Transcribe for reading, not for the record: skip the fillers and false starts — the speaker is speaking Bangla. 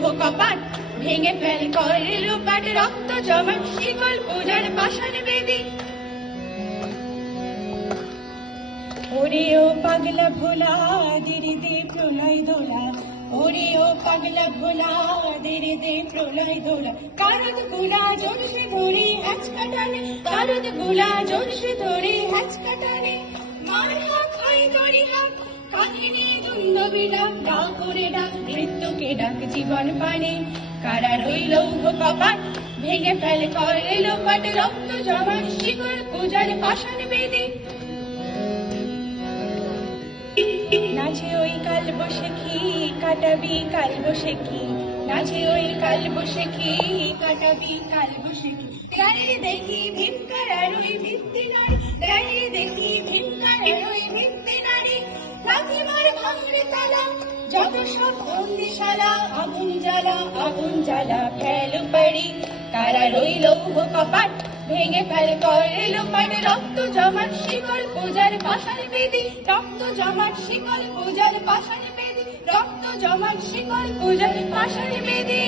লৌহ কপাট ভেঙে ফেল করে লোপাট রক্ত জমাট শিকল পূজার পাষাণ বেদী। ওরে ও পাগলা ভোলা দিরে দে প্রলয় দোলা, ওরে ও পাগলা ভোলা দিরে দে প্রলয় দোলা। কারদ গুলা জোরসে ধরে হ্যাচকা টানে, কারদ গুলা জোরসে ধরে হ্যাচকা টানে। মার হাক আই দড়ি হাক কাঁধে দুন্দবি ডাক, ডাক করে ডাক মৃত্যুকে ডাক জীবন পানে। কারার ওই লৌহ কপাট ভেঙে ফেল করে লোপাট রক্ত জমাট শিকল পূজার পাষাণ বেদী। নাচে ওই কাল বসেখি কাটাবি কাল বসেখি, নাচে ওই কাল বসেখি কাটাবি কাল বসেখি। গায়ে দেখি ভীমকার ওই ভিত্তি নারী, গায়ে দেখি ভীমকার ওই ভিত্তি নারী। লাথিমার ভাঙড়ে তালা যত সব বন্দিশালা, আগুন জ্বালা আগুন জ্বালা ফেল পারি। কারার ওই লৌহ কপাট ভেঙে ফেল করে লোপাট রক্ত জমাট শিকল পূজার পাষাণ বেদী, রক্ত জমাট শিকল পূজার পাষাণ বেদী, রক্ত জমাট শিকল পূজার পাষাণ বেদী।